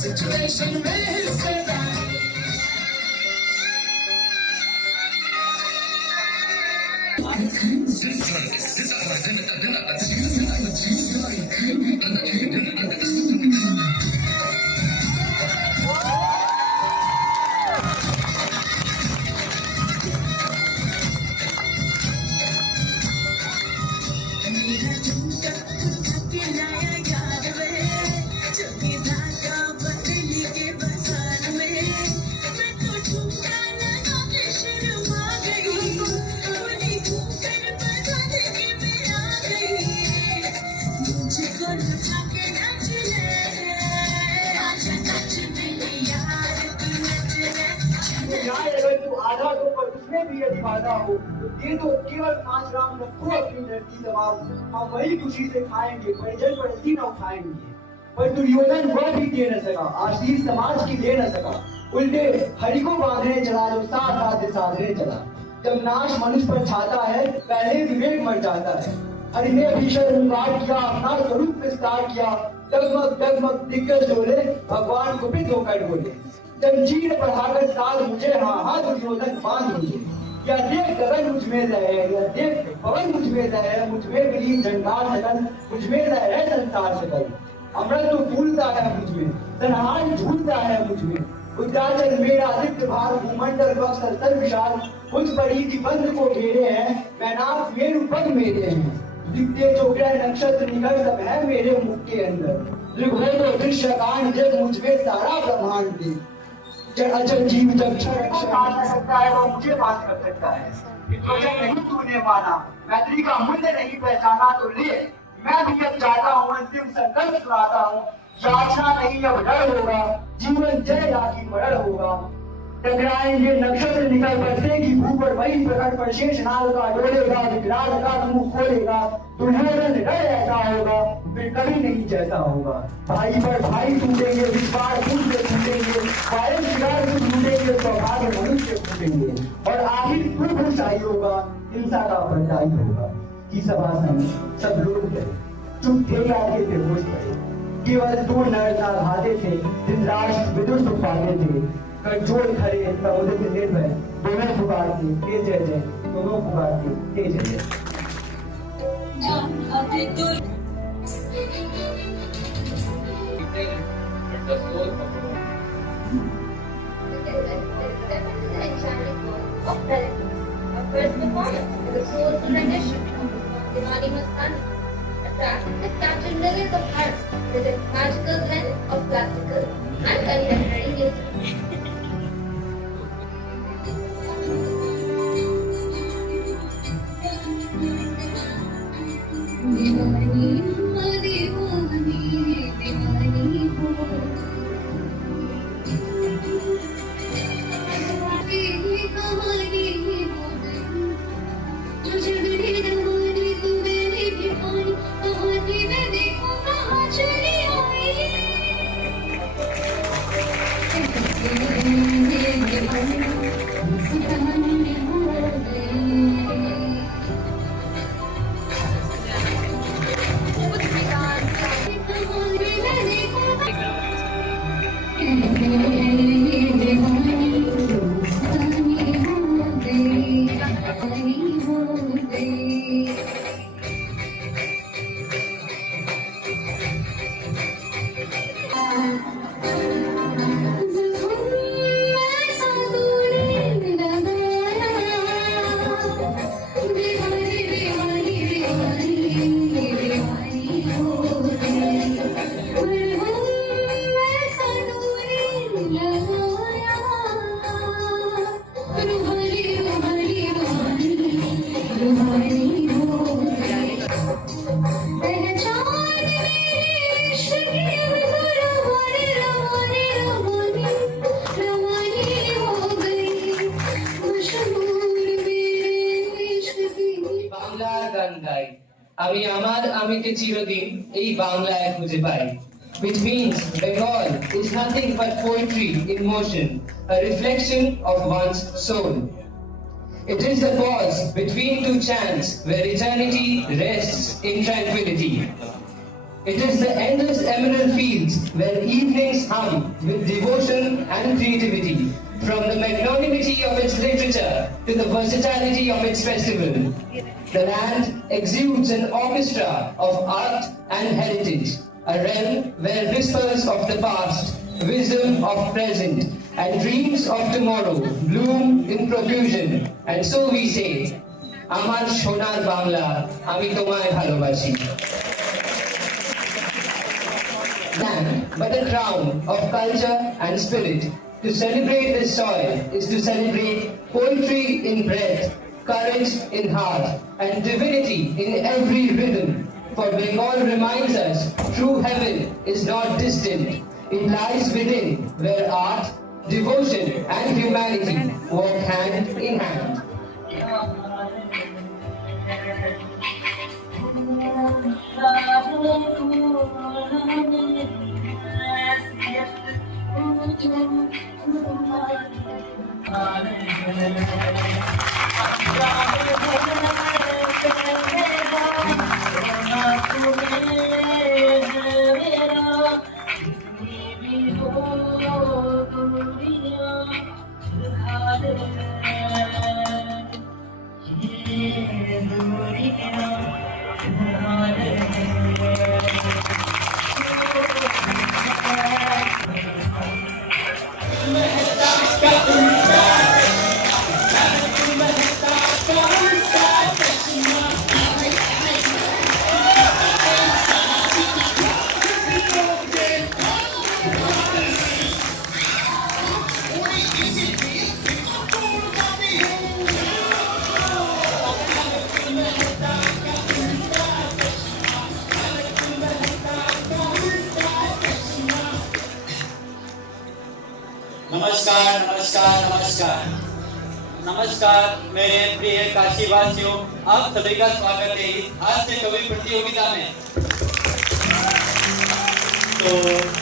Situation में से वादा हो ये तो केवल 5 ग्राम रखो अपनी धरती दबाओ, हम वही खुशी से खाएंगे, परिजन पर हंसी न उठाएंगे। पर दुर्योधन वह भी दे न सका, आशीष समाज की दे न सका, उल्टे हरि को बांधने चला जो साथ साधने चला। जब नाश मनुष्य पर छाता है पहले विवेक मर जाता है। हरि ने भीषण हुंकार किया, अपना स्वरूप विस्तार किया, डगमग दिग्गज डोले, भगवान कुपित होकर बोले, जंजीर बढ़ाकर साध मुझे, हाँ दुर्योधन बांध मुझे। या देख गगन मुझ में रहे, या देख पवन मुझ में रहे, मुझ में मिली झंकार सकल, मुझ में रहे संसार सकल। अमृत तो फूलता है मुझ में, तनहान झूलता है मुझ में, उद्याचल मेरा आदित्य भार, भूमंडल बक्सर सर विशाल, उस परिधि बंध को घेरे हैं, मैनाक मेरु पद मेरे हैं। दिखते जो ग्रह नक्षत्र निकल सब है मेरे मुख के अंदर, त्रिभुवन तो दृश्य कांड जग मुझ में सारा ब्रह्मांड दे। अचल जीव जब बांध कर सकता है वो मुझे बांध कर सकता है। वचन नहीं तूने माना, मैत्री का मूल्य नहीं पहचाना तो ले, मैं भी अब जाता हूँ, अंतिम संकल्प सुनाता हूँ। याचना नहीं अब डर होगा, जीवन जय राखी मरण होगा। टकराएंगे नक्षत्र निकल बरसेगी भू पर, वही प्रकट पर शेष नाग का डोलेगा, विकराल का मुंह खोलेगा। दुर्योधन डर ऐसा होगा फिर कभी नहीं जैसा होगा। भाई पर भाई टूटेंगे, विश्वास खुद से टूटेंगे, कायम शिकार से टूटेंगे, सौभाग्य मनुष्य टूटेंगे। और आखिर पुरुषाई होगा, हिंसा का पर्दाई होगा। की सभा संग सब लोग थे, चुप थे या के बेहोश पड़े, केवल 2 नर नाभाते थे, धृतराष्ट्र विदुर सुख पाते थे। कठोर खड़े समुद्र निर्भय, दोनों पुकारते हे जय जय, दोनों पुकारते हे जय जय। First performance is a soulful rendition of Diwali Mastani, attracting the captured millions of hearts with its magical blend of classical and contemporary music. আমি আমার আমিকে চিরদিন এই বাংলায় খুঁজে পাই, which means Bengal is nothing but poetry in motion, a reflection of one's soul. It is the pause between two chants where eternity rests in tranquility. It is the endless emerald fields where evenings hum with devotion and creativity, from the magnanimity of its literature to the versatility of its festival. The land exudes an orchestra of art and heritage, a realm where whispers of the past, wisdom of present, and dreams of tomorrow bloom in profusion. And so we say, Amar Shonar Bangla, Ami Tomaye Bhalobasi. Land, but a crown of culture and spirit. To celebrate this soil is to celebrate poetry in breath, courage in heart, and divinity in every rhythm. For Bengal reminds us, true heaven is not distant. It lies within, where art, devotion, and humanity walk hand in hand. नमस्कार नमस्कार नमस्कार नमस्कार मेरे प्रिय काशीवासियों, आप सभी का स्वागत है इस हास्य कवि प्रतियोगिता में। तो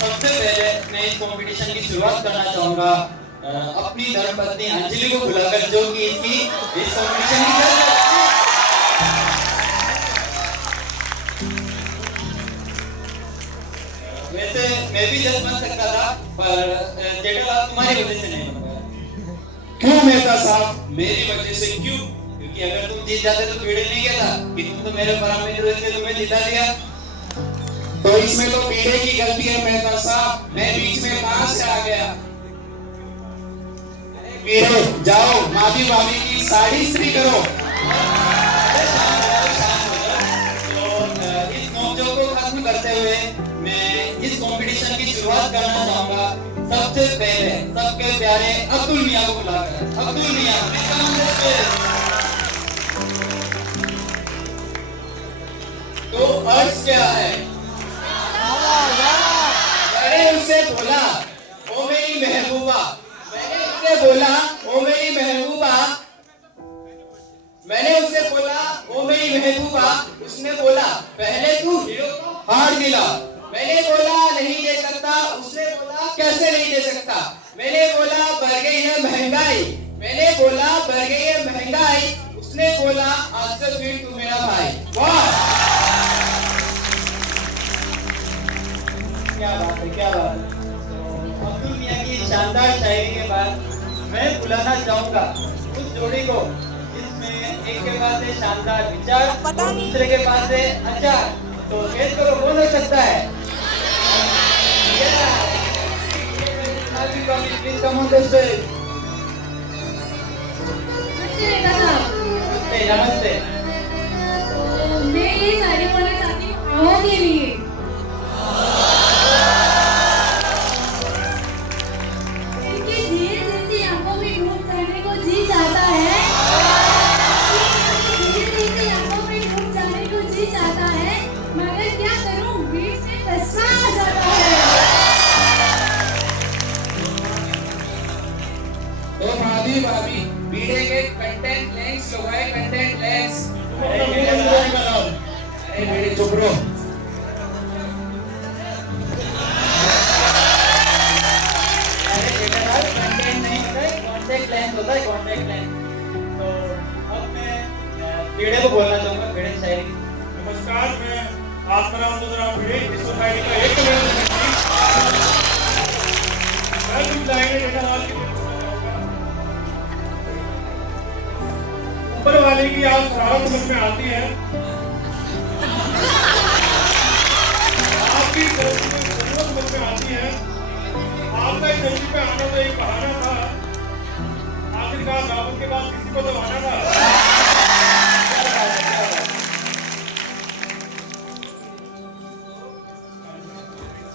सबसे पहले मैं इस कंपटीशन की शुरुआत करना चाहूंगा अपनी धर्मपत्नी अंजलि को बुलाकर, जो कि इस कंपटीशन की जज है। वैसे मैं भी जज बन सकता था, पर जेठा लाल तुम्हारी वजह से नहीं बन पाया। क्यों मेहता साहब? मेरी वजह से क्यों? क्योंकि अगर तुम जीत जाते तो पीड़े नहीं गया था कि तुम तो मेरे परम मित्र थे, तुम्हें जिता दिया। तो इसमें तो पीड़े की गलती है मेहता साहब, मैं बीच में कहां से आ गया? पीड़े जाओ माफी भाभी की साड़ी इस्त्री करो। तो इस नोकझोंक को खत्म करते हुए मैं इस कंपटीशन की शुरुआत करना चाहूंगा। सबसे पहले सबके प्यारे अब्दुल मियां को बुलाकर। अब्दुल मियां, तो अर्ज क्या है? मैंने उससे बोला ओ मेरी महबूबा, मैंने उससे बोला ओ मेरी महबूबा, मैंने उससे बोला ओ मेरी महबूबा, उसने बोला पहले तू हीरो को हार दिला। मैंने बोला नहीं दे सकता, उसने बोला कैसे नहीं दे सकता। मैंने बोला बढ़ गई है महंगाई, मैंने बोला बढ़ गई है महंगाई, उसने बोला आज से फिर तू मेरा भाई। वाह क्या बात है, क्या बात है। तो अब्दुल मियां की शानदार शायरी के बाद मैं बुलाना चाहूंगा उस जोड़ी को जिसमें एक के पास है शानदार विचार और दूसरे के पास है अचार। तो गेस करो कौन हो सकता है? नमस्ते। मैं ये साड़ी बोलना चाहती हूँ आओ के लिए। इनकी धीरे जैसी आंखों में डूब जाने को जी चाहता है, धीरे जैसी आंखों में डूब जाने को जी चाहता है, मगर क्या करूँ बीच में फंसा जाता है। तो भाभी भाभी पीड़े के कंटेंट लिंक्स लगाए, कंटेंट लिंक्स। भिड़े को बोलना चाहूंगा, भिड़े शायरी। नमस्कार, मैं आत्माराम दुधराम भिड़े इस सोसाइटी का एक मेंबर हूं। मैं कुछ लाइनें जेठालाल की तरफ से बताऊंगा। ऊपर वाले की आज शरारत समझ में आती है, आपकी जरूरत समझ में आती है। आपका इस धरती पे आना तो एक बहाना था, आखिरकार दावत के बाद किसी को तो आना था।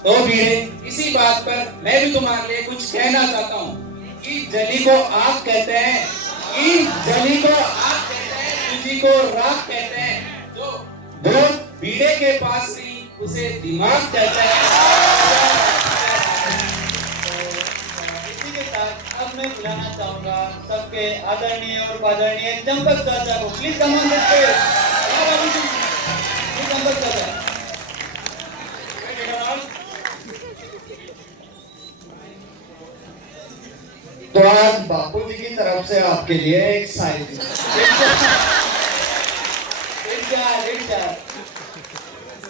तो भिड़े, इसी बात पर मैं भी तुम्हारे लिए कुछ कहना चाहता हूँ कि जली को आग कहते हैं, कि जली को आग कहते हैं, तुझी को राख कहते हैं। जो भिड़े के पास नहीं उसे दिमाग कहते हैं। इसी के साथ अब मैं बुलाना चाहूंगा सबके आदरणीय और आदरणीय चंपक चाचा को। Please come on the stage. Champak चाचा। तो आज बापू जी की तरफ से आपके लिए एक शायरी।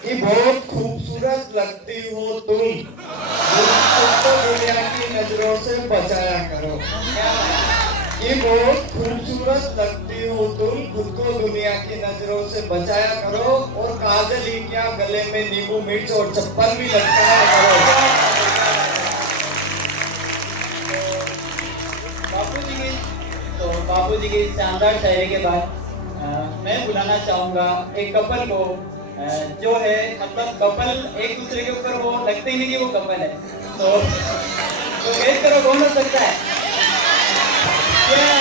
कि बहुत खूबसूरत लगती हो तुम, खुद को दुनिया की नजरों से बचाया करो। कि बहुत खूबसूरत लगती हो तुम, खुद को दुनिया की नजरों से बचाया करो, और काजल ही क्या गले में नींबू मिर्च और चप्पल भी लटकाया करो। बापू जी की शानदार शायरी के बाद मैं बुलाना चाहूंगा एक कपल को, जो है मतलब कपल एक दूसरे के ऊपर वो लगते ही नहीं कि वो कपल है। तो गेस करो कौन हो सकता है? Yes.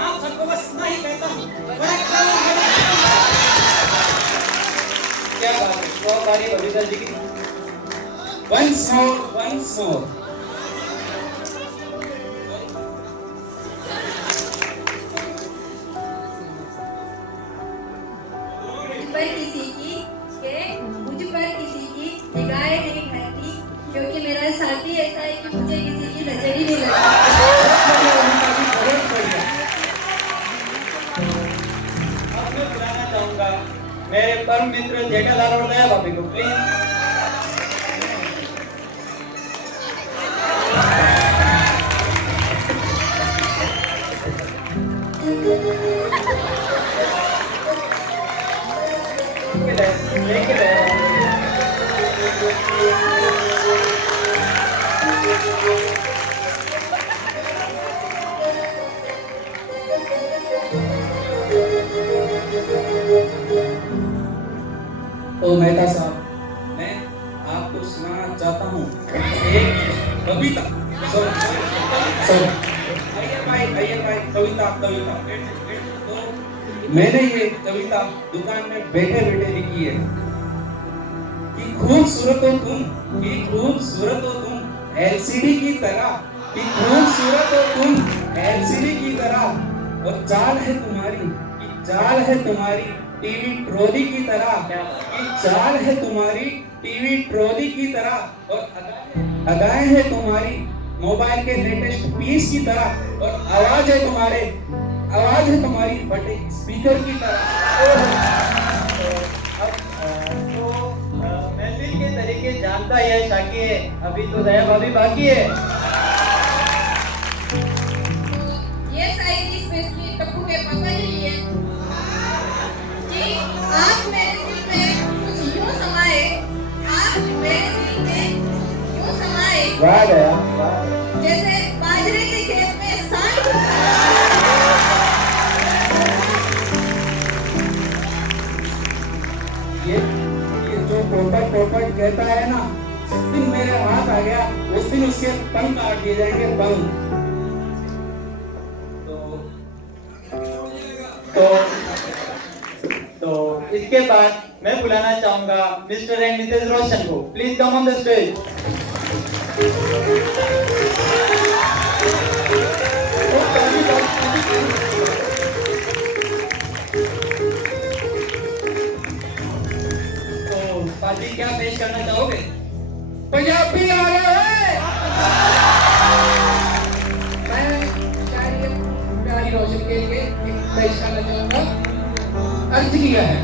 आप सबको बस इतना ही कहता हूँ। क्या बात है, बहुत बारी बबीता जी की। Once more, once more. पर किसी की के मुझ पर किसी की निगाहें नहीं ठहरती, क्योंकि मेरा साथी ऐसा है कि मुझे किसी की नजर ही नहीं लगती। मेरे परम मित्र जेठालाल और दया भाभी को प्लीज। तो मेहता साहब, मैं आपको सुनाना चाहता हूँ एक कविता। अय्यर भाई, कविता। तो मैंने ये कविता दुकान में बैठे बैठे लिखी है कि खूबसूरत हो तुम, कि खूबसूरत हो तुम एलसीडी की तरह, कि खूबसूरत हो तुम एलसीडी की तरह, और चाल है तुम्हारी, कि चाल है तुम्हारी टीवी ट्रॉली की तरह, कि चाल है तुम्हारी टीवी ट्रॉली की तरह, और अदाएं है तुम्हारी मोबाइल के लेटेस्ट पीस की तरह, और आवाज है तुम्हारी फटे स्पीकर की तरह। महफिल के तरीके जानता है शाकी है, अभी तो दया भाभी बाकी है। ये शायरी स्पेशली टप्पू के पापा के लिए कि आप मेरे दिल में कुछ यूं समाए, आप मेरे दिल में यूं समाए वाह दया, वाह। जैसे बाजरे के खेत में सांड। ये जो पोपट कहता है ना, जिस दिन मेरे हाथ आ गया उस दिन उसके पंख काट दिए जाएंगे, पंख। तो इसके बाद मैं बुलाना चाहूंगा मिस्टर एंड मिसेज रोशन को। Please come on the stage. तो पाजी क्या पेश करना चाहोगे? पंजाबी आ रहा है। मैं शायद प्यारी रोशनी के लिए एक पेश करना चाहूंगा। अर्ज किया है।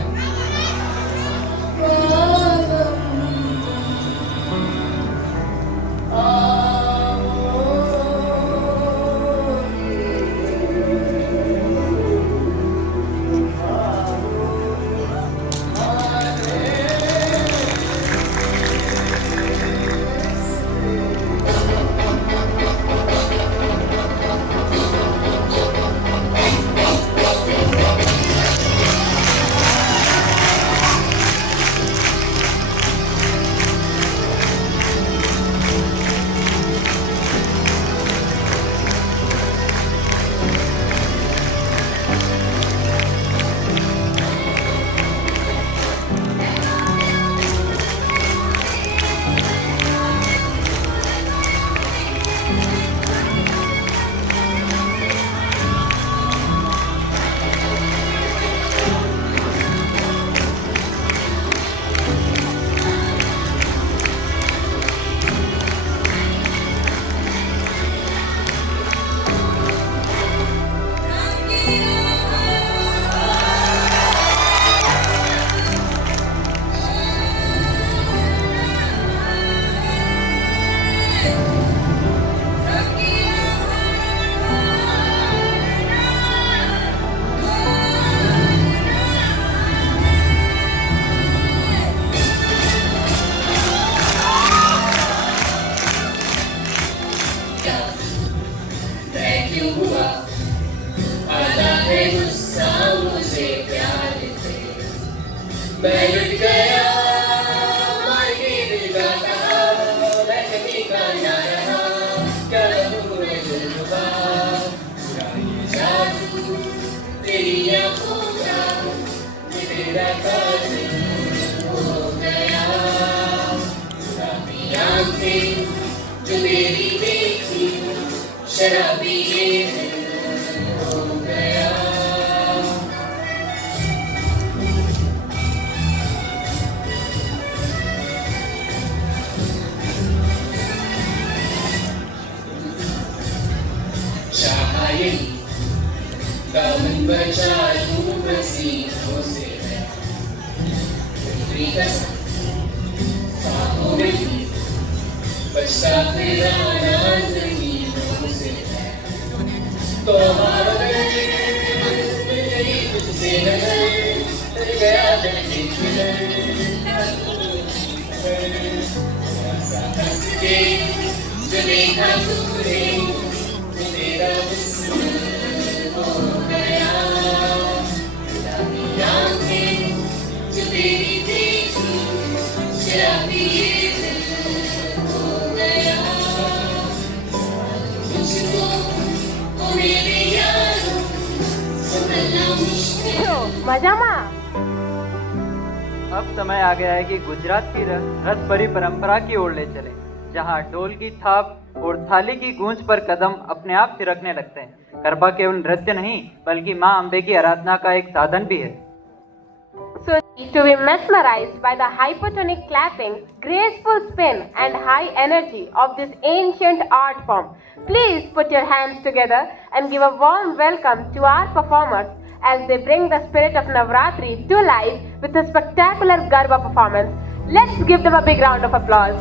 अब समय आ गया है कि गुजरात की रस भरी परंपरा की ओर ले चले, जहां ढोल की थाप और थाली की गूंज पर कदम अपने आप थिरकने लगते हैं। गरबा केवल नृत्य नहीं बल्कि मां अंबे की आराधना का एक साधन भी है। So to be mesmerized by the hypotonic clapping, graceful spin and high energy of this ancient art form, please put your hands together and give a warm welcome to our performers as they bring the spirit of Navratri to life with a spectacular Garba performance. Let's give them a big round of applause.